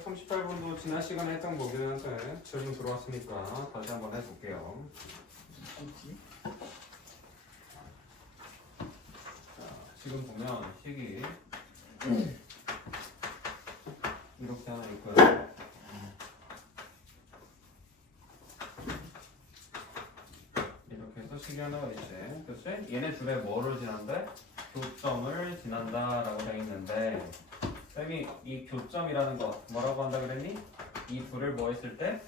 38분도 지난 시간에 했던 거였는데 질문 들어왔으니까 다시 한번 해볼게요. 자, 지금 보면 식이 이렇게 하나 있고요. 이렇게 해서 식이 하나가 있지. 그치? 얘네 둘에 뭐를 지난대? 교점을 지난다라고 돼 있는데 쌤이 이 교점이라는 거 뭐라고 한다 그랬니? 이 둘을 뭐 했을 때?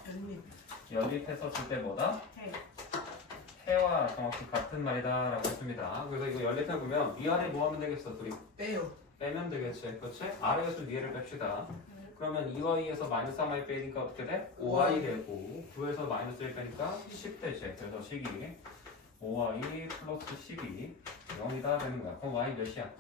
연립했었을 때 뭐다? 해와 정확히 같은 말이다 라고 했습니다. 그래서 이거 연립해보면 이 안에 뭐 하면 되겠어? 둘이 빼면 되겠지. 그렇지? 아래에서 위에를 뺍시다. 그러면 2y에서 마이너스 3y 빼니까 어떻게 돼? 5y 되고 9에서 마이너스 1 빼니까 10 되지. 그래서 식이 5y 플러스 10이 0이다 되는 거야. 그럼 y 몇이야?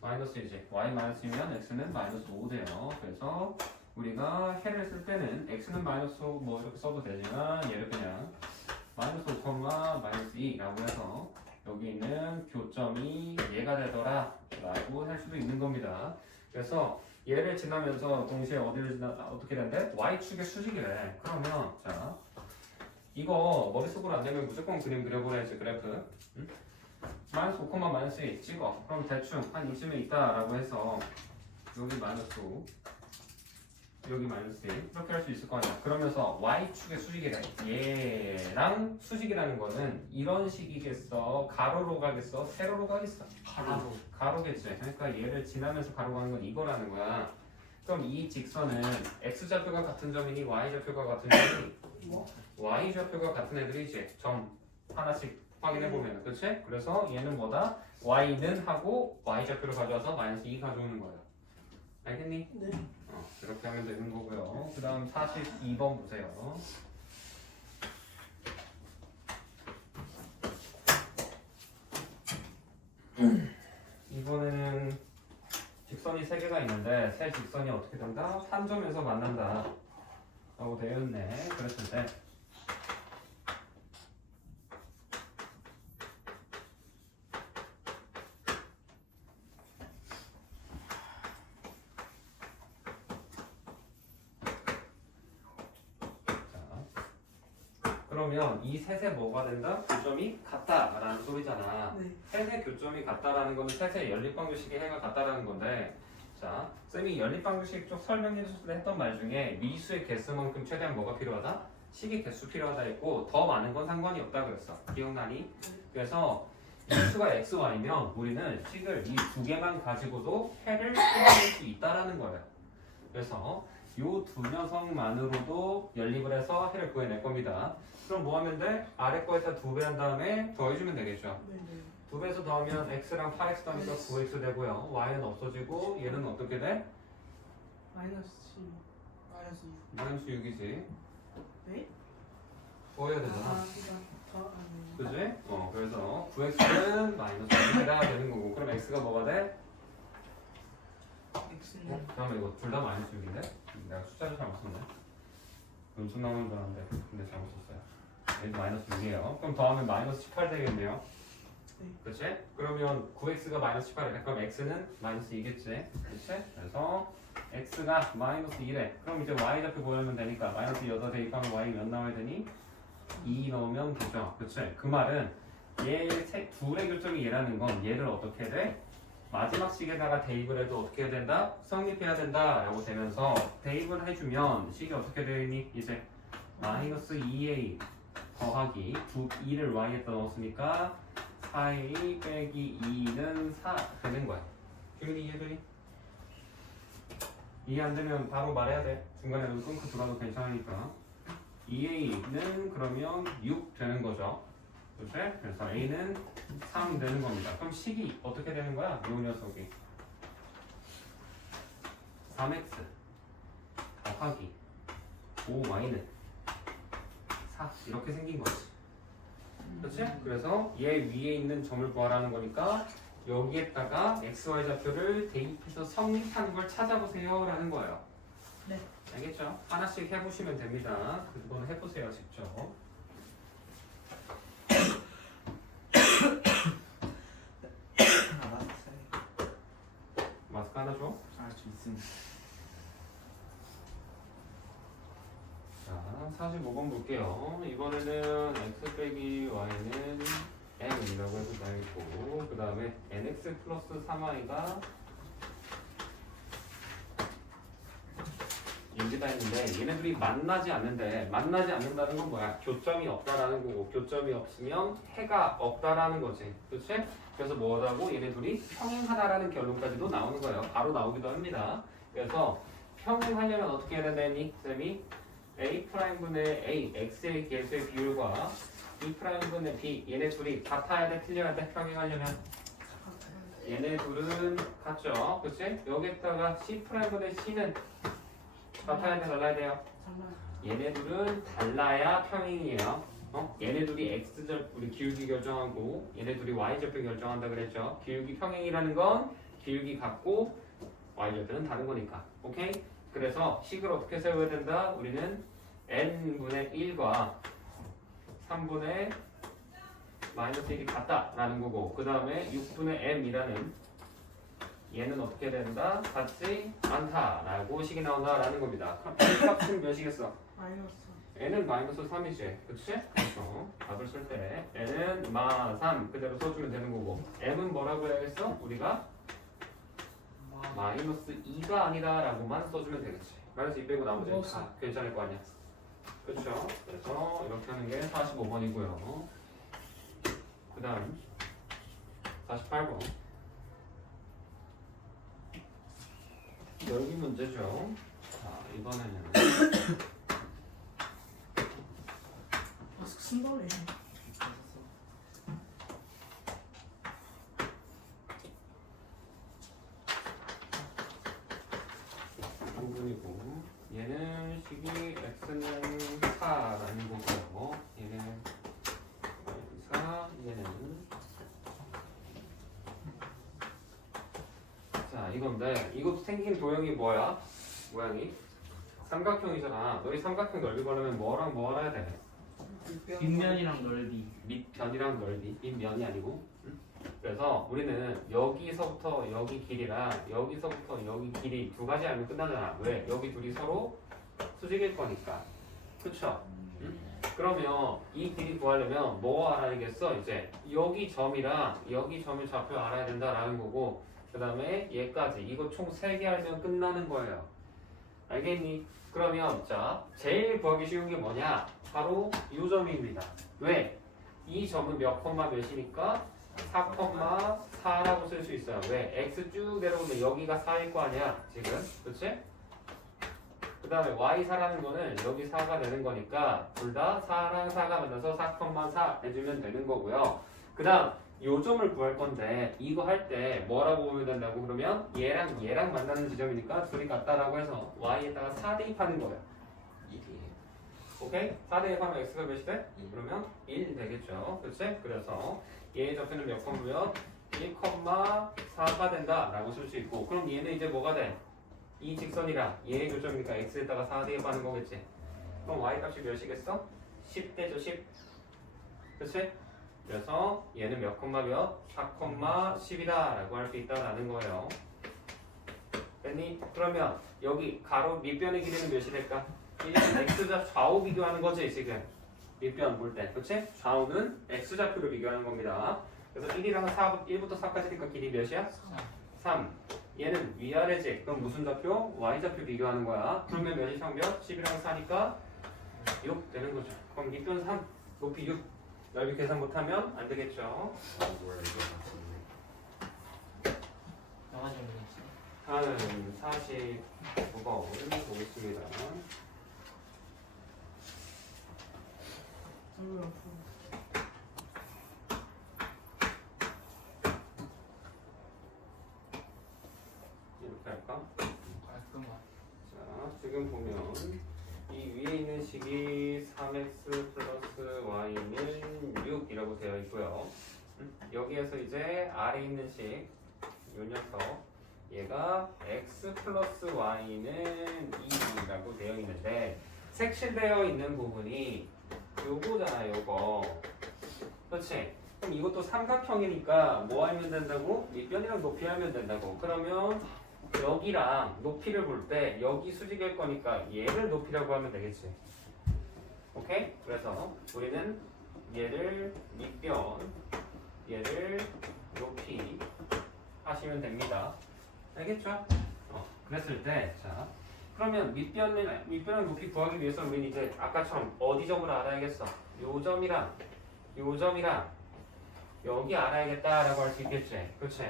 마이너스이지. y 마이너스이면 x는 마이너스 5 돼요. 그래서 우리가 해를 쓸 때는 x는 마이너스 5 뭐 이렇게 써도 되지만 얘를 그냥 마이너스 5, 마이너스 2라고 해서 여기 있는 교점이 얘가 되더라 라고 할 수도 있는 겁니다. 그래서 얘를 지나면서 동시에 어디를 어떻게 된대? y축의 수직이래. 그러면 자 이거 머릿속으로 안 되면 무조건 그림 그려보내야지. 그래프 응? 마이너스 5, 마이너스 2 찍어. 그럼 대충 한 이쯤에 있다라고 해서 여기 마이너스 5 여기 마이너스 1 이렇게 할 수 있을 거 아니야. 그러면서 y축의 수직이래. 얘랑 수직이라는 거는 이런 식이겠어? 가로로 가겠어? 세로로 가겠어? 가로겠지. 그러니까 얘를 지나면서 가로 가는 건 이거라는 거야. 그럼 이 직선은 x좌표가 같은 점이니 y좌표가 같은 점이니? y좌표가 같은 애들이지. 점 하나씩 확인해보면 그렇지? 그래서 얘는 뭐다? y는 하고 y좌표를 가져와서 마이너스 2 가져오는 거야. 알겠니? 네. 이렇게 하면 되는 거고요. 그 다음 42번 보세요. 이번에는 직선이 3개가 있는데 세 직선이 어떻게 된다? 한 점에서 만난다 라고 되어 있네. 그랬을 때 그러면 이 셋의 뭐가 된다? 교점이 같다라는 소리잖아. 네. 셋의 교점이 같다라는 거는 셋의 연립방정식의 해가 같다라는 건데, 자, 쌤이 연립방정식 쪽 설명해 줬을 때 했던 말 중에 미수의 개수만큼 최대한 뭐가 필요하다? 식의 개수 필요하다 했고 더 많은 건 상관이 없다 그랬어. 기억나니? 그래서 미수가 xy면 우리는 식을 이 두 개만 가지고도 해를 뽑아낼 수 있다라는 거예요. 그래서 요 두 녀석만으로도 연립을 해서 해를 구해낼 겁니다. 그럼 뭐 하면 돼? 아래 거에다 2배 한 다음에 더해주면 되겠죠. 네네. 2배에서 더하면 x랑 8x 더하니까 9x 되고요. y는 없어지고 얘는 어떻게 돼? 마이너스 2. 마이너스 6이지. 네? 더해야 되잖아. 그냥 더 아니에요. 그지? 그래서 9x는 마이너스 6가 되는 거고. 그럼 x가 뭐가 돼? x는 잠깐만 이거 둘 다 마이너스 6인데? 내가 숫자를 잘못 썼네. 음수 나오는 줄 알았는데 근데 잘못 썼어요. 얘도 마이너스 6이에요. 그럼 더하면 마이너스 18 되겠네요. 네. 그치? 그러면 9x가 마이너스 18이래. 그럼 x는 마이너스 2겠지? 그치? 그래서 x가 마이너스 2래. 그럼 이제 y좌표 구하면 되니까 마이너스 8 대입하면 y 몇 나와야 되니? 2 넣으면 되죠. 그치? 그 말은 얘 둘의 교점이 얘라는 건 얘를 어떻게 돼? 마지막 식에다가 대입을 해도 어떻게 해야 된다? 성립해야 된다 라고 되면서 대입을 해주면 식이 어떻게 되니? 이제 마이너스 2a 더하기 2를 y에다 넣었으니까 4a 빼기 2는 4 되는 거야. 기분이 이해되니? 이해 안 되면 바로 말해야 돼. 중간에 눈 끊고 들어도 괜찮으니까. 2a는 그러면 6 되는 거죠. 그치? 그래서 a는 3 되는 겁니다. 그럼 식이 어떻게 되는 거야? 이 녀석이 3x 더하기 5y는 4 이렇게 생긴 거지. 그렇지? 그래서 얘 위에 있는 점을 구하라는 거니까 여기에다가 xy 좌표를 대입해서 성립하는 걸 찾아보세요 라는 거예요. 네. 알겠죠? 하나씩 해보시면 됩니다. 그건 해보세요 직접. 마스크 하나 줘? 수 있습니다. 45번 볼게요. 이번에는 x 빼기 y는 m이라고 해도 되겠고, 그 다음에 nx 플러스 3y가 여기다 했는데 얘네들이 만나지 않는다는 건 뭐야? 교점이 없다라는 거고, 교점이 없으면 해가 없다라는 거지. 그렇지? 그래서 뭐라고? 얘네 둘이 평행하다라는 결론까지도 나오는 거예요. 바로 나오기도 합니다. 그래서 평행하려면 어떻게 해야 된다니? 쌤이 A'분의 A, X의 개수의 비율과 B'분의 B, 얘네 둘이 같아야 돼? 틀려야 돼? 평행하려면? 얘네 둘은 같죠? 그치? 여기다가 C'분의 C는 같아야 돼? 달라야 돼요? 달라요. 얘네 둘은 달라야 평행이에요. 얘네 둘이 X절, 우리 기울기 결정하고 얘네 둘이 Y절표 결정한다 그랬죠? 기울기 평행이라는 건 기울기 같고 Y절표는 다른 거니까. 오케이? 그래서 식을 어떻게 세워야 된다? 우리는 n분의 1과 3분의 마이너스 1이 같다라는 거고, 그 다음에 6분의 m이라는 얘는 어떻게 된다? 같지 않다라고 식이 나온다라는 겁니다. 그럼 n 값은 몇이겠어? 마이너스. n은 마이너스 3이지, 그치? 그래서 답을 쓸 때 n은 마3 그대로 써주면 되는 거고, m은 뭐라고 해야겠어? 우리가 마이너스 2가 아니다 라고만 써주면 되겠지. 마이너스 2 빼고 나머지는 다 괜찮을 거 아니야. 그렇죠? 그래서 이렇게 하는 게 45번이고요. 그 다음 48번 열기 문제죠. 자, 이번에는 마스크 쓴다네. 부분이고, 얘는 식이 x는 4라는 거고요. 얘는 4, 얘는 자, 이건데 이것도 생긴 도형이 뭐야? 모양이 삼각형이잖아. 너희 삼각형 넓이 구하려면 뭐랑 뭐 알아야 돼? 뒷면이랑 넓이. 밑변이랑 넓이, 밑면이 아니고. 응? 그래서 우리는 여기서부터 여기 길이랑 여기서부터 여기 길이 두 가지 알면 끝나잖아. 왜? 여기 둘이 서로 수직일 거니까. 그쵸? 응? 그러면 이 길이 구하려면 뭐 알아야겠어? 이제 여기 점이랑 여기 점을 좌표 알아야 된다라는 거고, 그 다음에 얘까지 이거 총 3개 알면 끝나는 거예요. 알겠니? 그러면 자, 제일 구하기 쉬운 게 뭐냐? 바로 이 점입니다. 왜? 이 점은 몇 콤마 몇이니까 4,4라고 쓸 수 있어요. 왜? x 쭉 내려오면 여기가 4일 거 아니야, 지금. 그치? 그 다음에 y4라는 거는 여기 4가 되는 거니까 둘 다 4랑 4가 만나서 4,4 해주면 되는 거고요. 그 다음 요 점을 구할 건데 이거 할 때 뭐라고 보면 된다고? 그러면 얘랑 얘랑 만나는 지점이니까 둘이 같다라고 해서 y에다가 4 대입하는 거예요. 1이에요. 오케이? 4 대입하면 x가 몇이 돼? 그러면 1 되겠죠. 그치? 그래서 얘의 좌표는 몇 콤마면 1,4가 된다라고 쓸 수 있고, 그럼 얘는 이제 뭐가 돼? 이 직선이랑 얘의 교점이니까 x에다가 4 대입하는 거겠지. 그럼 y 값이 몇이겠어? 10 되죠, 10. 그치? 그래서 얘는 몇 콤마 몇? 4,10이다 라고 할 수 있다라는 거예요. 됐니? 그러면 여기 가로 밑변의 길이는 몇이 될까? 1은 x좌 좌우 비교하는 거지 지금. 밑변 볼 때. 그치? 좌우는 x좌표로 비교하는 겁니다. 그래서 1이랑 1부터 4까지니까 길이 몇이야? 3. 얘는 위아래지. 그럼 무슨 좌표? y좌표 비교하는 거야. 그러면 몇이 성몇? 10이랑 4니까 6 되는 거죠. 그럼 밑변 3, 높이 6. 넓이 계산 못하면 안 되겠죠. 나가지 모르겠어. 다음 45번 보겠습니다. 얼굴 앞으로. 이렇게 할까? 깔끔한. 자, 지금 보면 이 위에 있는 식이 3x 플러스 y는 6이라고 되어 있고요. 여기에서 이제 아래 있는 식, 요 녀석, 얘가 x 플러스 y는 2라고 되어 있는데 색칠되어 있는 부분이 요거잖아, 요거. 그렇지? 그럼 이것도 삼각형이니까 뭐 하면 된다고? 밑변이랑 높이 하면 된다고. 그러면 여기랑 높이를 볼 때 여기 수직일 거니까 얘를 높이라고 하면 되겠지. 오케이? 그래서 우리는 얘를 밑변, 얘를 높이 하시면 됩니다. 알겠죠? 그랬을 때, 자, 그러면 밑변을 높이 구하기 위해서 우리는 이제 아까처럼 어디 점을 알아야겠어? 요 점이랑 여기 알아야겠다라고 할 수 있겠지? 그치?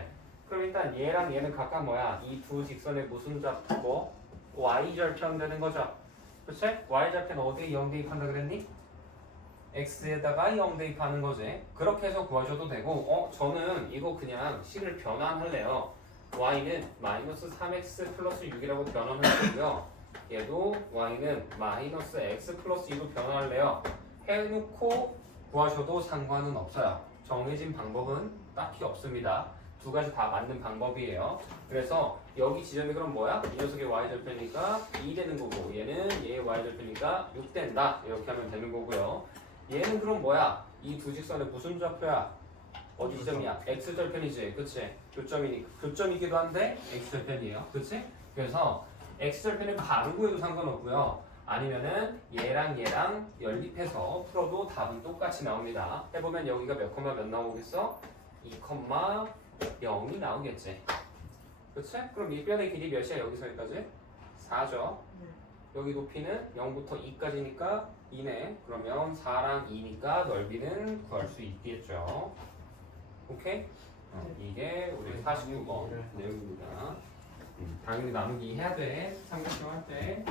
그럼 일단 얘랑 얘는 각각 뭐야? 이 두 직선의 무슨 뭐? y절편 되는 거죠? 그치? y절편 어디에 0 대입한다 그랬니? x에다가 0 대입하는 거지. 그렇게 해서 구하셔도 되고, 저는 이거 그냥 식을 변환할래요. y는 마이너스 3x 플러스 6이라고 변환할 거고요. 얘도 y는 마이너스 x 플러스 2로 변환할래요. 해놓고 구하셔도 상관은 없어요. 정해진 방법은 딱히 없습니다. 두 가지 다 맞는 방법이에요. 그래서 여기 지점이 그럼 뭐야? 이 녀석의 y절편이니까 2 되는 거고, 얘는 얘의 y절편이니까 6 된다. 이렇게 하면 되는 거고요. 얘는 그럼 뭐야? 이 두 직선의 무슨 좌표야? 어디 지점이야? x절편이지, 그치? 교점이기도 한데 x절편이에요, 그치? 그래서 x절편을 바로 구해도 상관없고요. 아니면은 얘랑 연립해서 풀어도 답은 똑같이 나옵니다. 해보면 여기가 몇 콤마 몇 나오겠어? 2,0이 나오겠지. 그치? 그럼 밑변의 길이 몇이야 여기서 여기까지? 4죠. 네. 여기 높이는 0부터 2까지니까 2네. 그러면 4랑 2니까 넓이는 구할 수 있겠죠. 오케이? 이게 우리 49번 내용입니다. 당연히 나누기 해야 돼. 삼각형 할 때.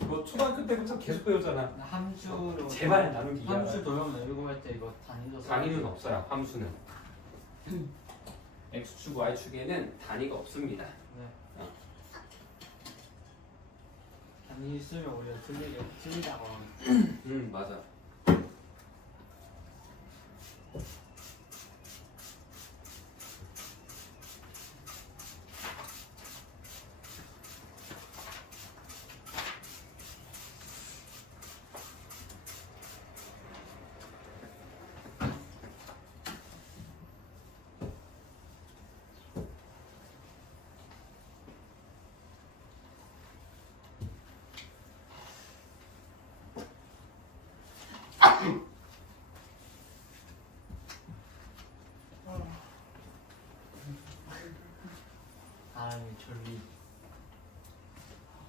뭐 초등학교 때부터 계속 배우잖아. 함수로 제발 나누기. 함수 도형 내리고 할 때 이거 단위도 단위는 없어요. 함수는. x축, y축에는 단위가 없습니다. 네. 단위 쓰면 오히려 틀리다고 맞아. 사람이 졸리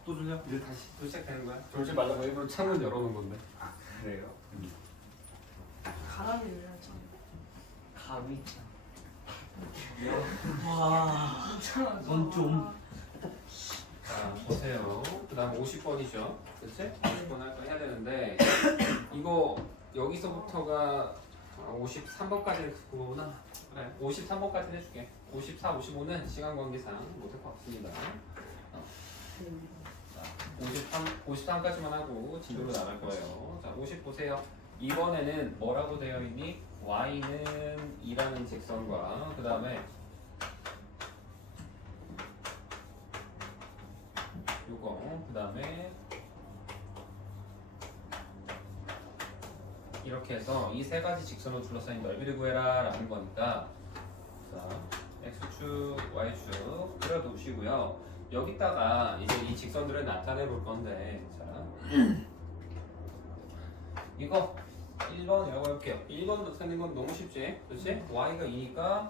또 졸려? 이제 다시 또 시작되는 거야? 졸지 말라고 일부러 창문 열어놓은 건데. 그래요? 가람이를 하잖아. 가위장 와 넌 좀. 자, 보세요. 그 다음 50번이죠. 그치? 50번 할 거 해야 되는데, 이거 여기서부터가 53번까지 그거구나. 그래, 53번까지 해줄게. 54, 55는 시간 관계상 못할 것 같습니다. 53까지만 하고 진도로 나갈 거예요. 자, 50 보세요. 이번에는 뭐라고 되어 있니? y는 2라는 직선과 그 다음에 요거 그 다음에 이렇게 해서 이 세 가지 직선으로 둘러싸인 넓이를 구해라 라는 거니까 자 x축, y축 그려두시고요. 여기다가 이제 이 직선들을 나타내 볼 건데 자 이거 1번이라고 할게요. 1번 나타내는 건 너무 쉽지? 그렇지? y가 2니까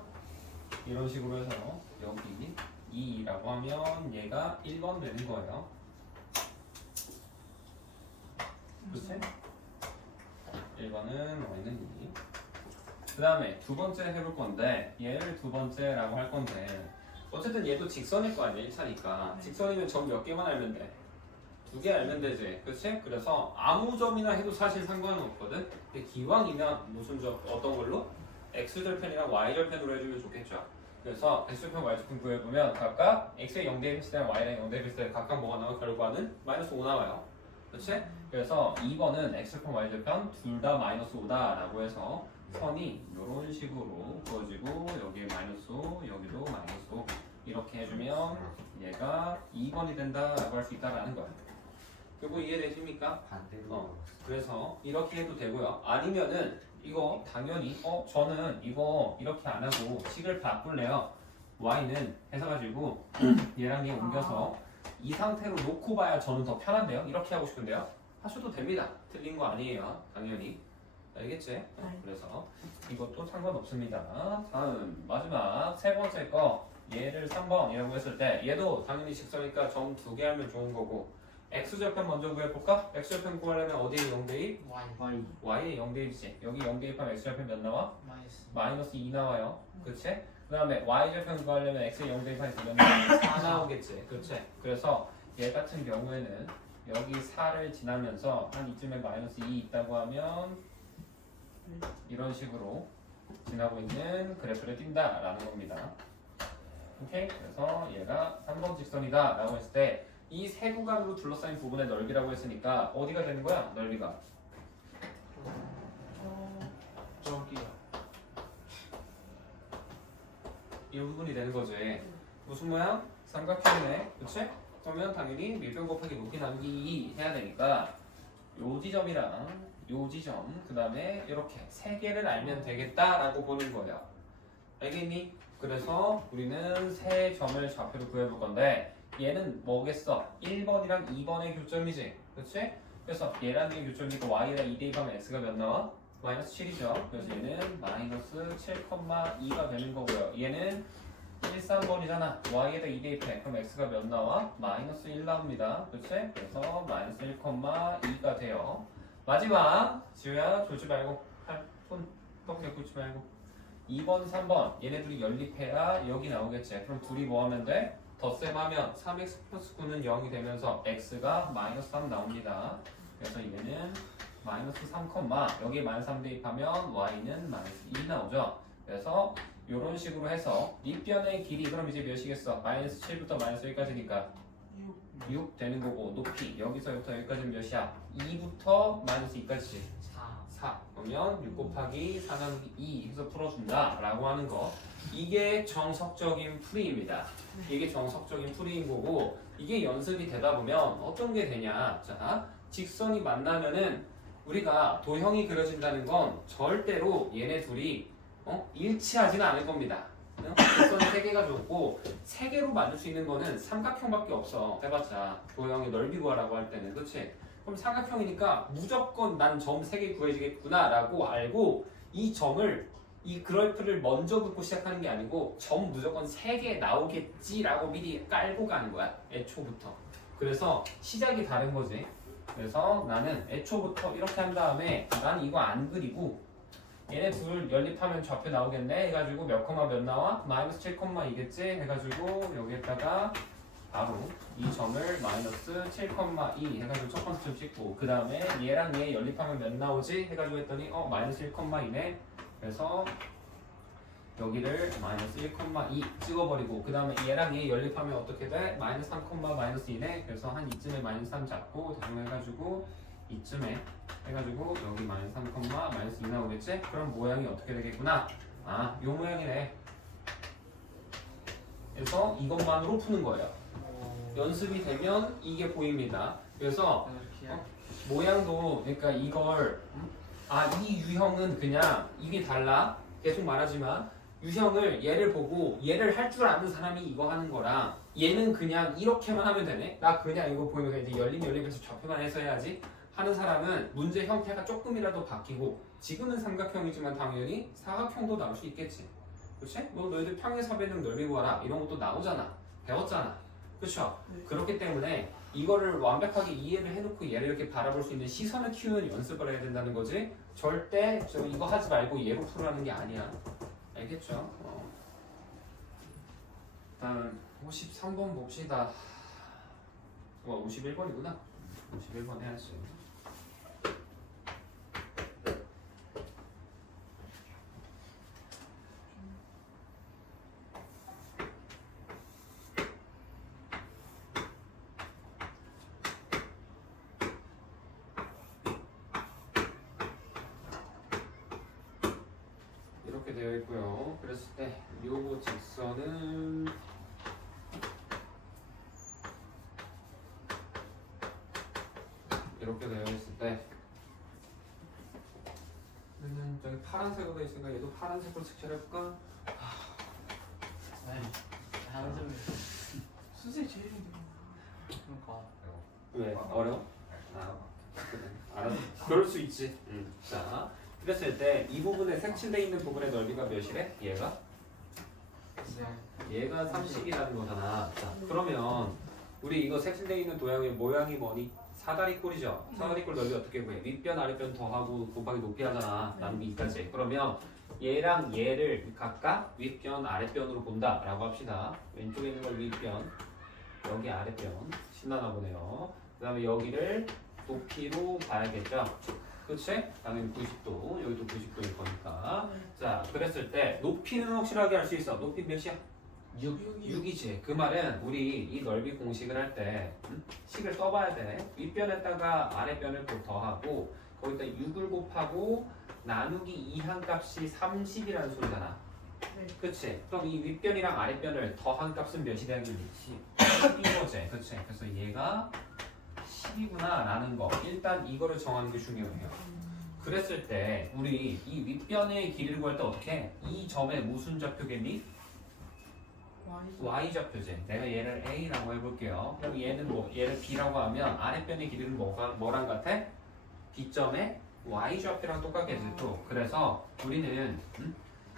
이런 식으로 해서 여기 2라고 하면 얘가 1번 되는 거예요. 그렇지? 1번은 y는 2. 그 다음에 두 번째 해볼 건데 얘를 두 번째라고 할 건데 어쨌든 얘도 직선일 거 아니야 1차니까. 직선이면 점 몇 개만 알면 돼? 2개 알면 되지, 그렇지? 그래서 아무 점이나 해도 사실 상관은 없거든. 근데 기왕이면 무슨 점 어떤 걸로? x절편이랑 y절편으로 해주면 좋겠죠. 그래서 x절편, y절편 구해보면 각각 x에 0 대입했을 때 y랑 0 대입했을 때 각각 뭐가 나와? 결과는 마이너스 5 나와요. 그렇지? 그래서 2번은 x절편, y절편 둘 다 마이너스 5다라고 해서 선이 이런 식으로 그어지고 여기에 마이너스 5, 여기도 마이너스 5 이렇게 해주면 얘가 2번이 된다라고 할 수 있다라는 거야. 이거 이해되십니까? 반대로 그래서 이렇게 해도 되고요. 아니면은 이거 당연히 저는 이거 이렇게 안 하고 식을 바꿀래요. y는 해서가지고 얘랑 얘 옮겨서 이 상태로 놓고 봐야 저는 더 편한데요. 이렇게 하고 싶은데요. 하셔도 됩니다. 틀린 거 아니에요. 당연히. 알겠지? 네. 그래서 이것도 상관없습니다. 다음 마지막 세 번째 거 얘를 3번이라고 했을 때 얘도 당연히 직선이니까 점 2개 하면 좋은 거고 x절편 먼저 구해볼까? x절편 구하려면 어디에 0대입? Y y에 0대입이지. 여기 0대입하면 x절편 몇 나와? 마이너스 마이너스 2 나와요. 그치? 그 다음에 y절편 구하려면 x에 0대입하니까 몇 나와? 4 나오겠지. 그치? 그래서 얘 같은 경우에는 여기 4를 지나면서 한 이쯤에 마이너스 2 있다고 하면 이런 식으로 지나고 있는 그래프를 띈다라는 겁니다. 오케이? 그래서 얘가 3번 직선이다 라고 했을 때 이 세 구간으로 둘러싸인 부분의 넓이라고 했으니까 어디가 되는 거야? 넓이가 저기요 이 부분이 되는 거지. 무슨 모양? 삼각형이네. 그치? 그러면 당연히 밀평 곱하기 높이 나누기 2 해야 되니까 요 지점이랑 요 지점 그 다음에 이렇게 세 개를 알면 되겠다라고 보는 거예요. 알겠니? 그래서 우리는 세 점을 좌표로 구해볼 건데 얘는 뭐겠어? 1번이랑 2번의 교점이지. 그치? 그래서 얘랑 얘 교점이니까 y랑 2 대입하면 x가 몇 나와? 마이너스 7이죠. 그래서 얘는 마이너스 7,2가 되는 거고요. 얘는 1, 3번이잖아. y에다 2 대입해. 그럼 x가 몇 나와? 마이너스 1 나옵니다. 그치? 그래서 마이너스 1,2가 돼요. 마지막 지우야 졸지 말고 손 턱에 꽂지 말고 2번, 3번 얘네들이 연립해야 여기 나오겠지. 그럼 둘이 뭐 하면 돼? 덧셈 하면 3x 플러스 9는 0이 되면서 x가 마이너스 3 나옵니다. 그래서 얘는 마이너스 3, 여기에 마이너스 3 대입하면 y는 마이너스 2 나오죠. 그래서 이런 식으로 해서 밑변의 길이 그럼 이제 몇이겠어? 마이너스 7부터 마이너스 1까지니까 6 되는 거고 높이 여기서부터 여기까지는 몇이야? 2부터 마이너스 2까지 4 그러면 6 곱하기 4 나누기 2 해서 풀어준다 라고 하는 거 이게 정석적인 풀이입니다. 이게 정석적인 풀이인 거고 이게 연습이 되다 보면 어떤 게 되냐 자 직선이 만나면은 우리가 도형이 그려진다는 건 절대로 얘네 둘이 일치하지는 않을 겁니다. 직선이 3개가 줬고 3개로 만들 수 있는 거는 삼각형밖에 없어. 해봤자 도형의 넓이 구하라고 할 때는 그렇지? 그럼 삼각형이니까 무조건 난 점 3개 구해지겠구나 라고 알고 이 점을 이 그래프를 먼저 긋고 시작하는 게 아니고 점 무조건 3개 나오겠지 라고 미리 깔고 가는 거야 애초부터. 그래서 시작이 다른 거지. 그래서 나는 애초부터 이렇게 한 다음에 난 이거 안 그리고 얘네 둘 연립하면 좌표 나오겠네 해가지고 몇 콤마 몇 나와? 마이너스 7,2겠지 해가지고 여기에다가 바로 이 점을 마이너스 7,2 해가지고 첫 번째 점 찍고 그 다음에 얘랑 얘 연립하면 몇 나오지? 해가지고 했더니 마이너스 1,2네 그래서 여기를 마이너스 1,2 찍어버리고 그 다음에 얘랑 얘 연립하면 어떻게 돼? 마이너스 3, 마이너스 2네 그래서 한 이쯤에 마이너스 3 잡고 대응해가지고 이쯤에 해가지고 여기 마이너스 3, 마이너스 2 나오겠지? 그럼 모양이 어떻게 되겠구나? 아, 요 모양이네. 그래서 이것만으로 푸는 거예요. 연습이 되면 이게 보입니다. 그래서 모양도 그러니까 이걸 이 유형은 그냥 이게 달라. 계속 말하지만 유형을 얘를 보고 얘를 할 줄 아는 사람이 이거 하는 거랑 얘는 그냥 이렇게만 하면 되네. 나 그냥 이거 보이면 이제 연립해서 좌표만 해서 해야지. 하는 사람은 문제 형태가 조금이라도 바뀌고 지금은 삼각형이지만 당연히 사각형도 나올 수 있겠지. 그렇지? 너희들 평행사변형 넓이 구하라 이런 것도 나오잖아. 배웠잖아. 그렇죠? 네. 그렇기 때문에 이거를 완벽하게 이해를 해놓고 얘를 이렇게 바라볼 수 있는 시선을 키우는 연습을 해야 된다는 거지. 절대 이거 하지 말고 얘로 풀으라는 게 아니야. 알겠죠? 일단 53번 봅시다. 51번이구나. 51번 해야지. 이렇게 되어 있고요. 그랬을 때 요 직선은 이렇게 되어 있을 때 얘는 저기 파란색으로 되어 있으니까 얘도 파란색으로 색칠해 볼까? 한숨 선생님 제일 힘들어. 그러니까 왜? 어려워? 알았어. 그럴 수 있지. 자, 그랬을 때 이 부분에 색칠돼 있는 부분의 넓이가 몇이래? 얘가? 얘가 30이라는 거잖아. 자, 그러면 우리 이거 색칠돼 있는 도형의 모양이 뭐니? 사다리꼴이죠. 사다리꼴 넓이 어떻게 구해? 윗변 아랫변 더하고 곱하기 높이 하잖아. 나누기 2까지. 그러면 얘랑 얘를 각각 윗변 아랫변으로 본다라고 합시다. 왼쪽에 있는 걸 윗변, 여기 아랫변. 신나나 보네요. 그 다음에 여기를 높이로 봐야겠죠. 그치? 당연히 90도, 여기도 90도일 거니까. 자, 그랬을 때 높이는 확실하게 알 수 있어. 높이 몇이야? 6이지. 그 말은 우리 이 넓이 공식을 할 때 식을 써봐야 돼. 윗변에다가 아랫변을 곱 더하고 거기다 6을 곱하고 나누기 2한 값이 30이라는 소리잖아. 네. 그치? 그럼 이 윗변이랑 아랫변을 더한 값은 몇이 되겠니? 10인 거지. 그치? 그래서 얘가 10이구나 라는 거. 일단 이거를 정하는 게 중요해요. 그랬을 때 우리 이 윗변의 길이를 구할 때 어떻게 해? 이 점에 무슨 좌표겠니? y좌표지. 내가 얘를 a라고 해볼게요. 그럼 얘는 뭐 얘를 b라고 하면 아랫변의 길이는 뭐랑 같아? b점에 y좌표랑 똑같겠지 또. 그래서 우리는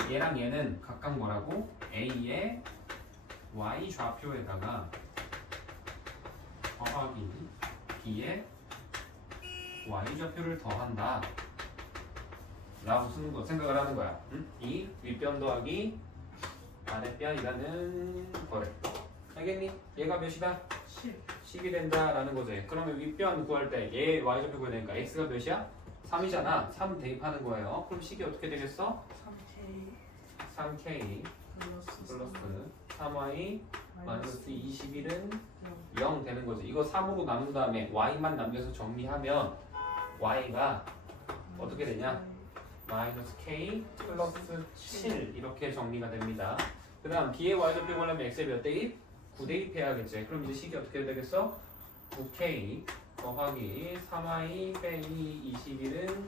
얘랑 얘는 각각 뭐라고? a의 y좌표에다가 더하기 b의 y좌표를 더한다 라고 쓰는 거 생각을 하는 거야. 이 윗변 더하기 아랫변이라는 거를. 알겠니? 얘가 몇이다? 10이 된다라는 거지. 그러면 윗변 구할 때 얘 y좌표 구해야 되니까 x가 몇이야? 3이잖아. 3 대입하는 거예요. 그럼 식이 어떻게 되겠어? 3k 플러스 3y 마이너스 21은 0 되는 거지. 이거 3으로 나눈 다음에 y만 남겨서 정리하면 y가 어떻게 되냐? 마이너스 k 플러스 7 이렇게 정리가 됩니다. 그 다음 b의 y좌표 구하려면 x의 몇 대입? 9대입 해야겠지. 그럼 이제 식이 어떻게 되겠어? 9k 더하기 3y 빼기 21은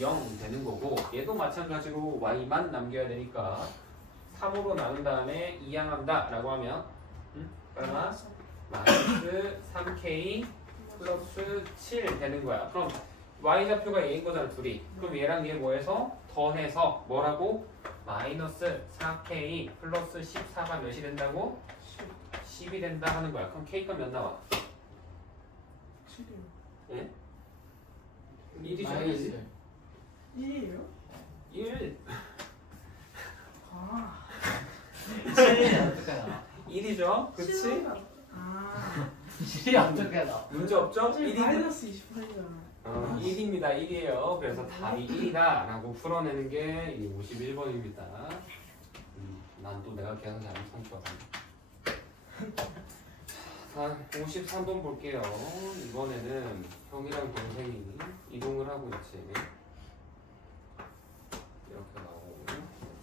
0 되는 거고, 얘도 마찬가지로 y만 남겨야 되니까 3으로 나눈 다음에 이항한다 라고 하면 그러나 마이너스 3k 플러스 7 되는 거야. 그럼 y좌표가 얘인 거잖아 둘이. 그럼 얘랑 얘 뭐해서 더해서 뭐라고? 마이너스 4k 플러스 14가 몇이 된다고? 10이 된다 하는 거야. 그럼 k가 몇 나와? 7이요. 예? 1이죠. 1이에요? 1. 아. 7이 어떻게 나? 1이죠. 그치? 아. 7이 어떻게 나? 문제 없죠? 1이 마이너스 28이잖아. 1입니다. 1이에요. 그래서 답이 1이다 라고 풀어내는 게 51번입니다. 난 또 내가 계산 잘못 상처받았네. 자, 53번 볼게요. 이번에는 형이랑 동생이 이동을 하고 있지. 이렇게 나오고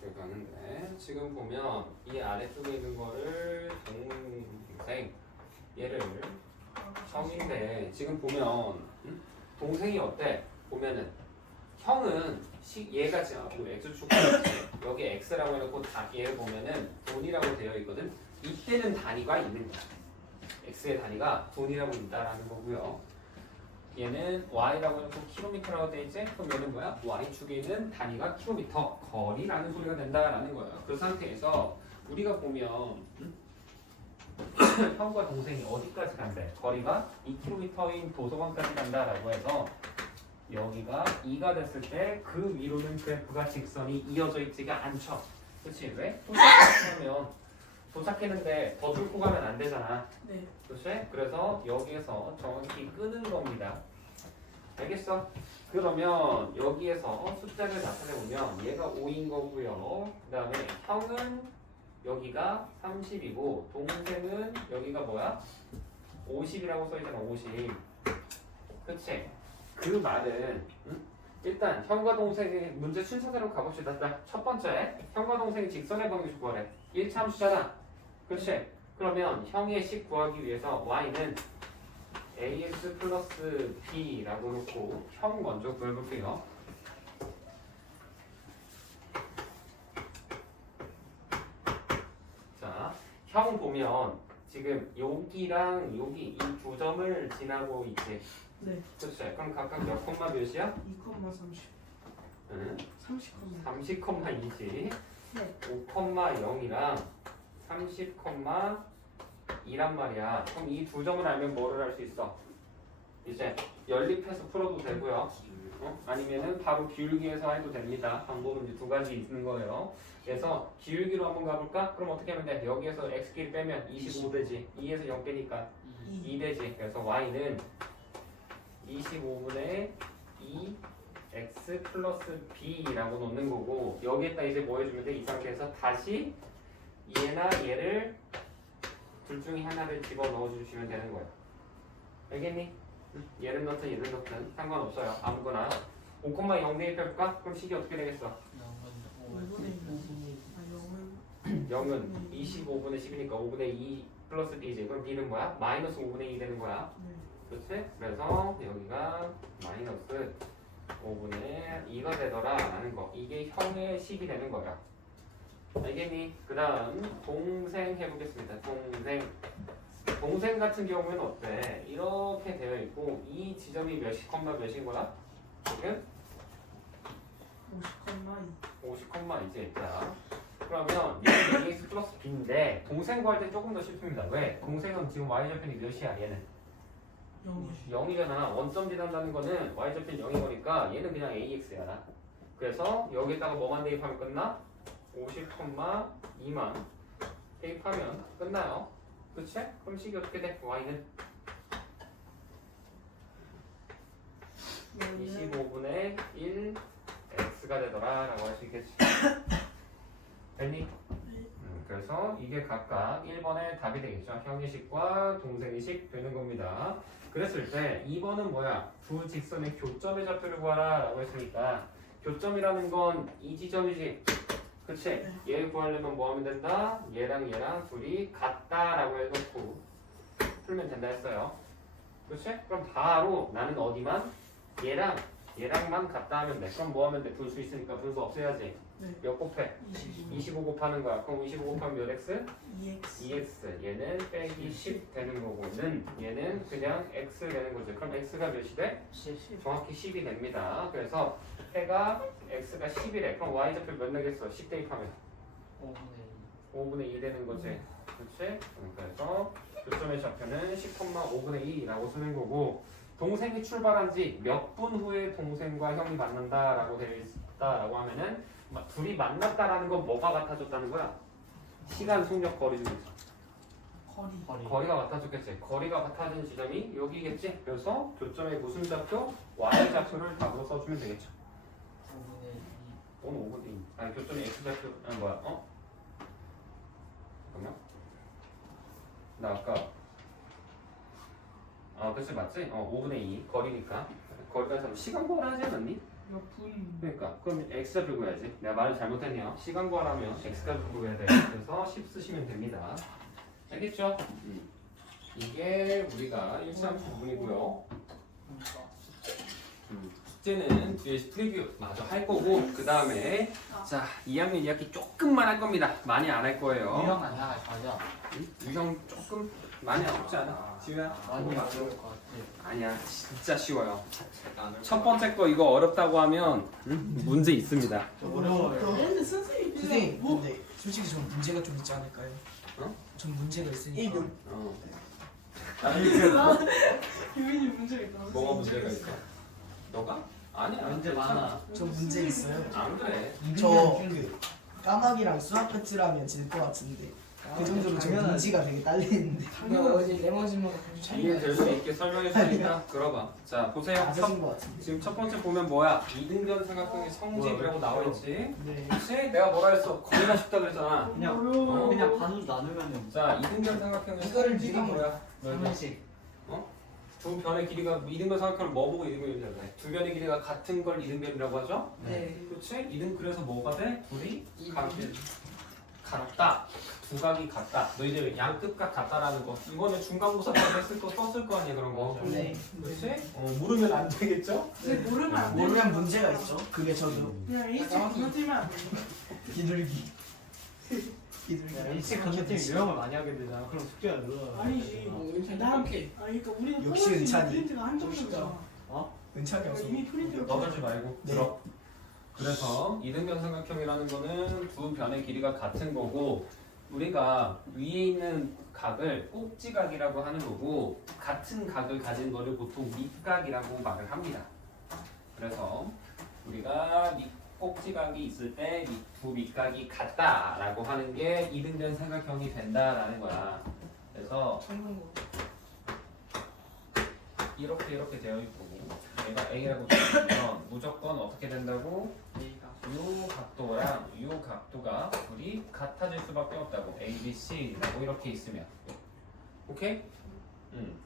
이렇게 가는데, 지금 보면 이 아래쪽에 있는 거를 동생, 얘를 형인데, 지금 보면 동생이 어때? 보면은 형은 얘가 지금 x축 여기 x라고 해놓고 얘를 보면은 돈이라고 되어 있거든. 이때는 단위가 있는 거야. x의 단위가 돈이라고 있다라는 거고요. 얘는 y라고 해놓고 킬로미터라고 되어 있지? 그럼 얘는 뭐야? y축에 있는 단위가 킬로미터, 거리라는 소리가 된다라는 거예요. 그 상태에서 우리가 보면 형과 동생이 어디까지 간대? 거리가 2km인 도서관까지 간다라고 해서 여기가 2가 됐을 때 그 위로는 그래프가 직선이 이어져 있지가 않죠. 그렇지? 왜? 도착하면 도착했는데 더 뚫고 가면 안 되잖아. 네. 그렇지? 그래서 여기에서 정확히 끄는 겁니다. 알겠어? 그러면 여기에서 숫자를 나타내보면 얘가 5인 거고요. 그 다음에 형은 여기가 30이고 동생은 여기가 뭐야? 50이라고 써있잖아. 50. 그치? 그 말은 일단 형과 동생의 문제 순서대로 가봅시다. 자, 첫 번째 형과 동생이 직선의 방정식 구하래. 1차 함수잖아. 그치? 그러면 형의 식 구하기 위해서 y는 ax 플러스 b라고 놓고 형 먼저 구해볼게요. 자, 형 보면 지금 여기랑 여기 이 두 점을 지나고 있지. 네. 그렇지. 그럼 각각 몇 콤마 몇이야? 2,30. 응. 30,000. 30,2지. 네. 5,0이랑 30,2란 말이야. 그럼 이 두 점을 알면 뭐를 할 수 있어? 이제 연립해서 풀어도 되고요. 아니면은 바로 기울기에서 해도 됩니다. 방법은 이제 두 가지 있는 거예요. 그래서 기울기로 한번 가볼까? 그럼 어떻게 하면 돼? 여기에서 x끼리 빼면 25되지. 2에서 0 빼니까 2 되지. 그래서 y는 25분의 2 x 플러스 b라고 놓는 거고 여기에다 이제 뭐 해주면 돼? 이 상태에서 다시 얘나 얘를 둘 중에 하나를 집어 넣어주시면 되는 거예요. 알겠니? 얘를 넣든 얘를 넣든 상관없어요. 아무거나 5,0 대입해볼까? 그럼 식이 어떻게 되겠어? 0은 25분의 10이니까 5분의 2 플러스 b지. 그럼 b는 뭐야? 마이너스 5분의 2 되는 거야. 네. 그렇지? 그래서 여기가 마이너스 5분의 2가 되더라 라는 거. 이게 형의 식이 되는 거야. 알겠니? 그 다음 동생 해보겠습니다. 동생 같은 경우에는 어때? 이렇게 되어 있고 이 지점이 몇이 컴마 몇인 거야? 지금 50,2. 50,2지. 자, 그러면 얘는 ax 플러스 b인데 동생 구할 때 조금 더 쉽습니다. 왜? 동생은 지금 y좌편이 몇이야 얘는? 0이잖아. 원점 지난다는 거는 y좌편 0인 거니까 얘는 그냥 ax야. 그래서 여기다가 뭐만 대입하면 끝나? 50,2만 대입하면 끝나요. 그치? 그럼 식이 어떻게 돼? y는 25분의 1 x가 되더라 라고 할 수 있겠지. 됐니? 그래서 이게 각각 1번의 답이 되겠죠. 형의식과 동생의식 되는 겁니다. 그랬을 때 2번은 뭐야? 두 직선의 교점의 좌표를 구하라 라고 했으니까 교점이라는 건 이 지점이지. 그치? 얘를 구하려면 뭐 하면 된다? 얘랑 얘랑 둘이 같다라고 해놓고 풀면 된다 했어요. 그치? 그럼 바로 나는 어디만? 얘랑만 같다 하면 돼. 그럼 뭐 하면 돼? 분수 있으니까 분수 없애야지. 네. 몇 곱해? 25 곱하는 거야. 그럼 25 곱하면 몇 x? 2x. 2x. 얘는 빼기 10 되는 거고는 얘는 그냥 x 되는 거죠. 그럼 x가 몇이 돼? 10. 정확히 10이 됩니다. 그래서 해가 x가 10이래. 그럼 y좌표 몇 내겠어? 10 대입하면 5분의 2 되는 거지. 그렇지? 그래서 교점의 좌표는 10,5분의 2라고 쓰는 거고 동생이 출발한 지 몇 분 후에 동생과 형이 만난다라고 되어 있다라고 하면은 둘이 만났다라는 건 뭐가 같아졌다는 거야? 시간, 속력, 거리 중에서 거리가 같아졌겠지. 거리가 같아진 지점이 여기겠지. 그래서 교점의 무슨 좌표? y 좌표를 답으로 써주면 되겠죠. 5분의 2. 아니 교점의 x 좌표 뭐야? 잠깐만. 나 아까 그치 맞지? 5분의 2 거리니까 거리가 참 시간 구하라 하지 않았니? 몇 분? 그러니까 그럼 x 좌표 구해야지. 내가 말을 잘못했네요. 시간 구하라면 x 좌표 구해야 돼. 그래서 10 쓰시면 됩니다. 알겠죠? 이게 우리가 1차 부분이고요. 숙제는 뒤에 프리뷰 마저 할 거고 그 다음에 자 2학년 2학기 조금만 할 겁니다. 많이 안 할 거예요. 유형 아니야 맞아. 유형 조금 많이 어렵지 않아? 지우야? 많이 어려울 것 같아. 아니야 진짜 쉬워요. 첫 번째 거 이거 어렵다고 하면 문제 있습니다. 어려워요. 근데 선생님 선생님, 근데 솔직히 전 문제가 좀 있지 않을까요? 어? 전 문제가 있으니까. 아니 유민이 문제가 있다. 뭐가 문제가 있어? 너가? 아니야 문제 많아. 저 문제 있어요. 안 그래. 저그 까마귀랑 수학 배틀하면 질 것 같은데. 그 정도로 저 문제가 되게 딸리는데. 당연하지. 레몬지만 이해될 수 있게 설명했으니까 들어봐. 자 보세요. 맞아진 것 같은데. 지금 첫 번째 보면 뭐야? 이등변 삼각형의 성질이라고 나와 있지. 네. 그치? 내가 뭐라 했어? 거리가 쉽다 그랬잖아. 그냥 반으로 나누면은 자 이등변 삼각형의 이거를 성질이 네가 뭐야? 상식. 두 변의 길이가 이등변 삼각형을 뭐 보고 이등변이라고 해? 두 변의 길이가 같은 걸 이등변이라고 하죠? 네. 그치? 이등 그래서 뭐가 돼? 둘이 같다. 두 각이 같다. 너희들 양끝각 같다라는 거. 이거는 중간고사 때 했을 거 썼을 거 아니야 그런 거. 네. 그치? 모르면 안 되겠죠? 근데 모르면 안 돼. 모르면 문제가 있죠. 그게 저도 그냥 H 건너뛰면 안 돼. 기둘기. 일찍 강제팀 유형을 많이 하게 되잖아. 그럼 숙제가 늘어나. 아니지. 그러니까 우리는 역시 뽑을 수 있는 은찬이. 프린트가 한정이잖아. 은찬이 없어. 이미 프린트. 떠들지 말고 네. 들어. 그래서 이등변 삼각형이라는 거는 두 변의 길이가 같은 거고 우리가 위에 있는 각을 꼭지각이라고 하는 거고 같은 각을 가진 거를 보통 밑각이라고 말을 합니다. 그래서 우리가 꼭지각이 있을 때 두 밑각이 같다라고 하는 게 이등변 삼각형이 된다라는 거야. 그래서 이렇게 되어 있고 얘가 A라고 되면 무조건 어떻게 된다고? 요 각도랑 요 각도가 둘이 같아질 수밖에 없다고. A, B, C라고 이렇게 있으면. 오케이?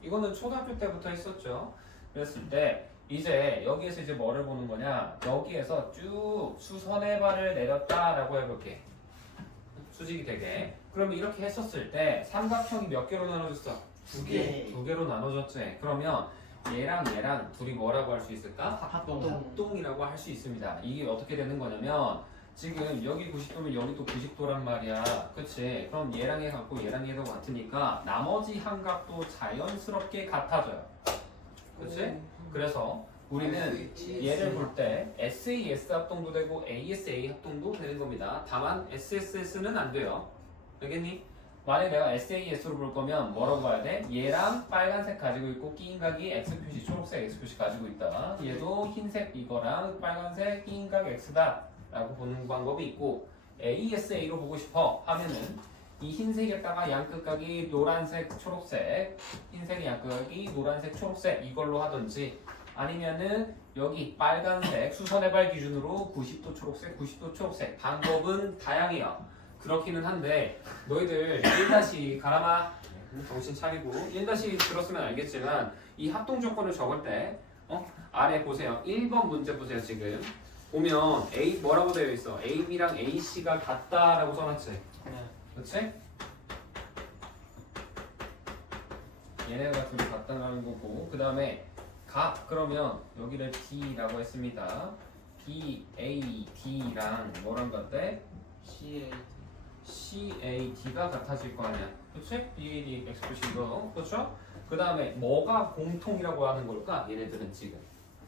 이거는 초등학교 때부터 했었죠. 그랬을 때 이제 여기에서 이제 뭐를 보는 거냐? 여기에서 쭉 수선의 발을 내렸다라고 해볼게. 수직이 되게. 그러면 이렇게 했었을 때 삼각형이 몇 개로 나눠졌어? 두 개. 두 개로 나눠졌지. 그러면 얘랑 둘이 뭐라고 할 수 있을까? 합동이라고 할 수 있습니다. 이게 어떻게 되는 거냐면 지금 여기 90도면 여기도 90도란 말이야. 그치? 그럼 얘랑 얘 같고 얘랑 얘도 같으니까 나머지 한 각도 자연스럽게 같아져요. 그치? 그래서 우리는 얘를 볼 때 SAS 합동도 되고 ASA 합동도 되는 겁니다. 다만 SSS는 안 돼요. 알겠니? 만약에 내가 SAS로 볼 거면 뭐라고 봐야 돼? 얘랑 빨간색 가지고 있고 끼인 각이 X 표시, 초록색 X 표시 가지고 있다. 얘도 흰색 이거랑 빨간색 끼인 각 X다 라고 보는 방법이 있고 ASA로 보고 싶어 하면은 이 흰색에다가 양끝각이 노란색, 초록색 흰색 양끝각이 노란색, 초록색 이걸로 하든지 아니면은 여기 빨간색 수선의 발 기준으로 90도 초록색, 90도 초록색 방법은 다양해요. 그렇기는 한데 너희들 1- 가라마 정신 차리고 1- 들었으면 알겠지만 이 합동 조건을 적을 때 아래 보세요. 1번 문제 보세요. 지금 보면 A 뭐라고 되어 있어? AB랑 AC가 같다라고 써놨지. 네. 그렇지? 얘네가 둘이 같다라는 거고 그 다음에 각 그러면 여기를 D라고 했습니다. B, A, D랑 뭐랑 같대? CAD가 같아질 거 아니야. 그치? BAD X 표시 이거. 그쵸? 그 다음에 뭐가 공통이라고 하는 걸까? 얘네들은 지금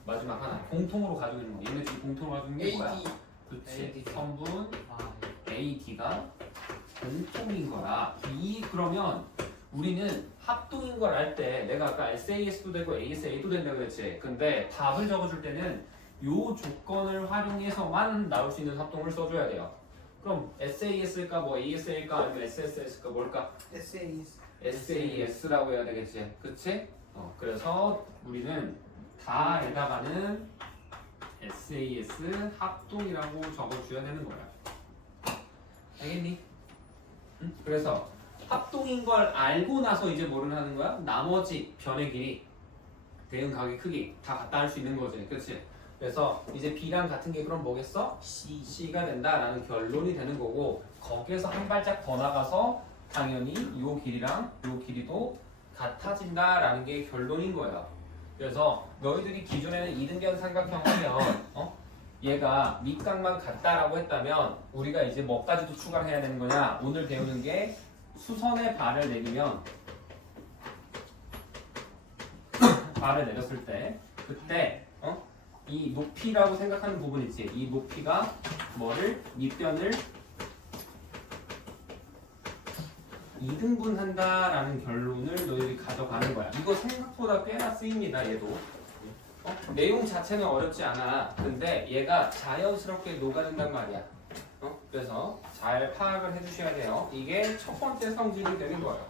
마지막 하나 공통으로 가지고 있는 거. 얘네들이 공통으로 가지고 있는 게 뭐야? 그치? AD. 성분 AD가 공통인 거라. 이 그러면 우리는 합동인 걸 알 때 내가 아까 SAS도 되고 ASA도 된다 그랬지. 근데 답을 적어줄 때는 요 조건을 활용해서만 나올 수 있는 합동을 써줘야 돼요. 그럼 SAS일까 뭐 ASA일까 아니면 SSS일까 뭘까? SAS라고 해야 되겠지. 그치? 그래서 우리는 다에다가는 SAS 합동이라고 적어줘야 되는 거야. 알겠니? 응? 그래서 합동인 걸 알고 나서 이제 뭐를 하는 거야? 나머지 변의 길이, 대응각의 크기 다 같다 할 수 있는 거지. 그치? 그래서 이제 B랑 같은 게 그럼 뭐겠어? C가 된다라는 결론이 되는 거고 거기에서 한 발짝 더 나가서 당연히 요 길이랑 요 길이도 같아진다라는 게 결론인 거예요. 그래서 너희들이 기존에는 이등변 삼각형 하면 얘가 밑각만 같다라고 했다면 우리가 이제 뭐까지도 추가를 해야 되는 거냐? 오늘 배우는 게 수선의 발을 내리면 발을 내렸을 때 그때 이 높이라고 생각하는 부분 있지. 이 높이가 뭐를 밑변을 2등분한다라는 결론을 너희들이 가져가는 거야. 이거 생각보다 꽤나 쓰입니다. 얘도 내용 자체는 어렵지 않아. 근데 얘가 자연스럽게 녹아든단 말이야. 그래서 잘 파악을 해주셔야 돼요. 이게 첫 번째 성질이 되는 거예요.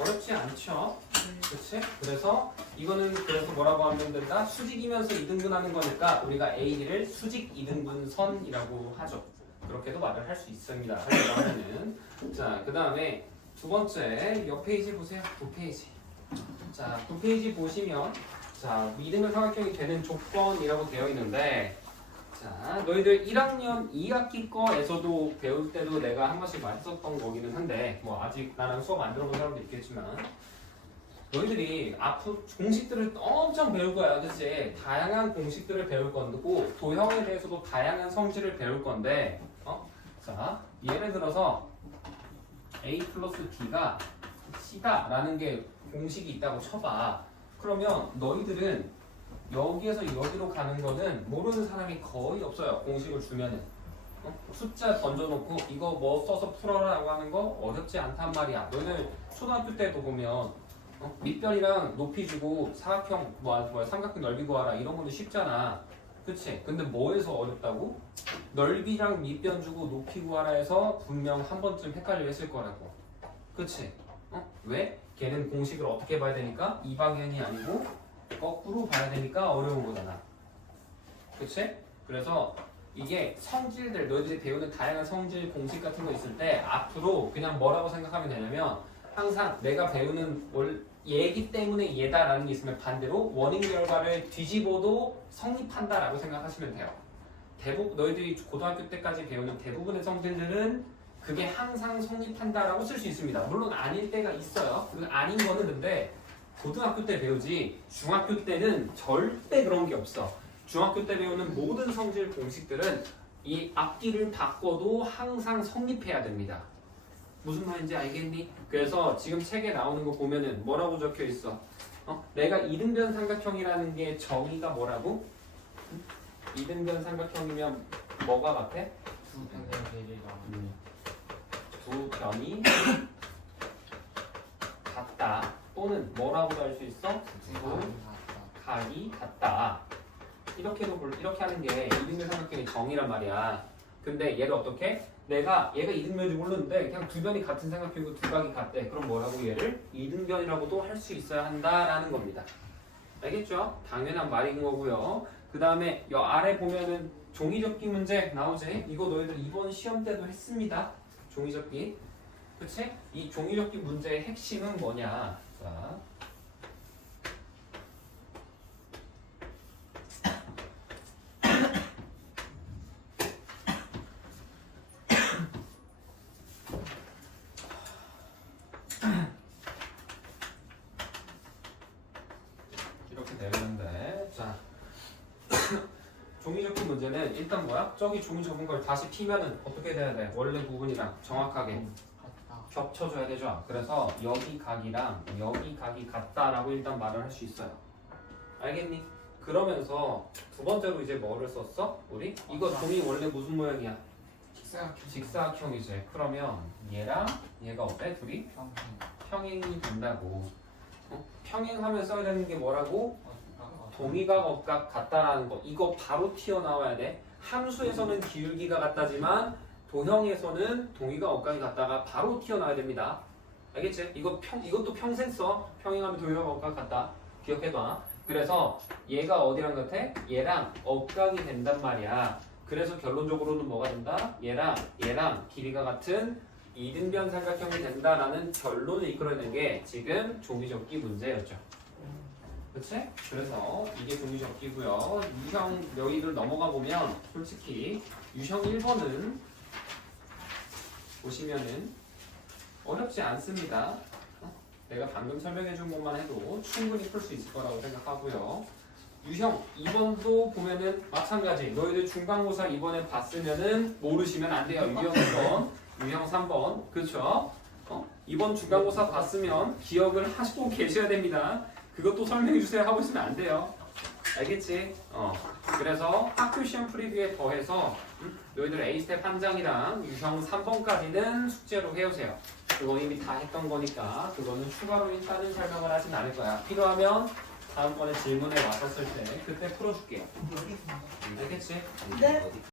어렵지 않죠? 그치? 그래서 이거는 그래서 뭐라고 하면 된다? 수직이면서 이등분하는 거니까 우리가 AD를 수직 이등분선이라고 하죠. 그렇게도 말을 할 수 있습니다. 하려면은 자, 그 다음에 두 번째 옆 페이지 보세요. 9페이지. 자, 9페이지 보시면 자, 이등변 삼각형이 되는 조건이라고 되어 있는데 자, 너희들 1학년 2학기 거에서도 배울 때도 내가 한 번씩 많이 썼던 거기는 한데 뭐 아직 나랑 수업 안 들어본 사람도 있겠지만 너희들이 앞으로 공식들을 엄청 배울 거야. 그치? 다양한 공식들을 배울 건데고 도형에 대해서도 다양한 성질을 배울 건데 자, 예를 들어서 A 플러스 B가 C다라는 게 공식이 있다고 쳐봐. 그러면 너희들은 여기에서 여기로 가는 거는 모르는 사람이 거의 없어요. 공식을 주면은. 숫자 던져놓고 이거 뭐 써서 풀어라라고 하는 거 어렵지 않단 말이야. 너희들 초등학교 때도 보면 밑변이랑 높이 주고 사각형 삼각형 넓이 구하라 이런 거는 쉽잖아. 그치? 근데 뭐에서 어렵다고? 넓이랑 밑변 주고 높이 구하라 해서 분명 한 번쯤 헷갈려 했을 거라고. 그치? 왜? 걔는 공식을 어떻게 봐야 되니까? 이 방향이 아니고 거꾸로 봐야 되니까 어려운 거잖아. 그치? 그래서 이게 성질들, 너희들이 배우는 다양한 성질 공식 같은 거 있을 때 앞으로 그냥 뭐라고 생각하면 되냐면 항상 내가 배우는 얘기 때문에 얘다라는 게 있으면 반대로 원인 결과를 뒤집어도 성립한다라고 생각하시면 돼요. 대부분 너희들이 고등학교 때까지 배우는 대부분의 성질들은 그게 항상 성립한다라고 쓸 수 있습니다. 물론 아닐 때가 있어요. 아닌 거는 근데 고등학교 때 배우지 중학교 때는 절대 그런 게 없어. 중학교 때 배우는 모든 성질 공식들은 이 앞뒤를 바꿔도 항상 성립해야 됩니다. 무슨 말인지 알겠니? 그래서 지금 책에 나오는 거 보면은 뭐라고 적혀 있어? 내가 이등변 삼각형이라는 게 정의가 뭐라고? 이등변 삼각형이면 뭐가 같아? 두 변이 같다. 또는 뭐라고도 할 수 있어? 두 각이 같다. 이렇게 하는 게 이등변 삼각형의 정의란 말이야. 근데 얘를 어떻게? 얘가 이등변인지 모르는데 그냥 두 변이 같은 삼각형이고 두 각이 같대. 그럼 뭐라고 얘를 이등변이라고도 할 수 있어야 한다라는 겁니다. 알겠죠? 당연한 말인 거고요. 그 다음에 여 아래 보면은 종이접기 문제 나오지? 이거 너희들 이번 시험 때도 했습니다. 종이접기. 그치? 이 종이접기 문제의 핵심은 뭐냐? 자. 이렇게 내렸는데, 자. 종이접기 문제는 일단 뭐야? 저기 종이 접은 걸 다시 피면은 어떻게 돼야 돼? 원래 부분이랑 정확하게 겹쳐줘야 되죠. 그래서 여기 각이랑 여기 각이 같다라고 일단 말을 할 수 있어요. 알겠니? 그러면서 두 번째로 이제 뭐를 썼어? 우리? 이거 종이 원래 무슨 모양이야? 직사각형이지. 그러면 얘랑 얘가 어때? 둘이? 평행이 된다고. 평행하면 써야 되는 게 뭐라고? 동의각, 억각 같다라는 거. 이거 바로 튀어나와야 돼. 함수에서는 기울기가 같다지만 도형에서는 동의각, 억각이 같다가 바로 튀어나와야 됩니다. 알겠지? 이것도 평생 써. 평행하면 동의각, 억각 같다. 기억해둬. 그래서 얘가 어디랑 같아? 얘랑 억각이 된단 말이야. 그래서 결론적으로는 뭐가 된다? 얘랑 길이가 같은 이등변 삼각형이 된다라는 결론을 이끌어내는 게 지금 종이접기 문제였죠. 그치? 그래서 이게 종이접기고요. 유형 여기를 넘어가 보면 솔직히 유형 1번은 보시면은 어렵지 않습니다. 내가 방금 설명해 준 것만 해도 충분히 풀 수 있을 거라고 생각하고요. 유형 2번도 보면은 마찬가지. 너희들 중간고사 이번에 봤으면은 모르시면 안 돼요. 유형 2번, 유형 3번. 그렇죠? 이번 중간고사 봤으면 기억을 하시고 계셔야 됩니다. 그것도 설명해 주세요 하고 있으면 안 돼요. 알겠지? 그래서 학교 시험 프리뷰에 더해서 너희들 A스텝 한 장이랑 유형 3번까지는 숙제로 해오세요. 그거 이미 다 했던 거니까 그거는 추가로 일단은 설명을 하진 않을 거야. 필요하면 다음번에 질문에 왔었을 때 그때 풀어줄게요. 알겠지? 네.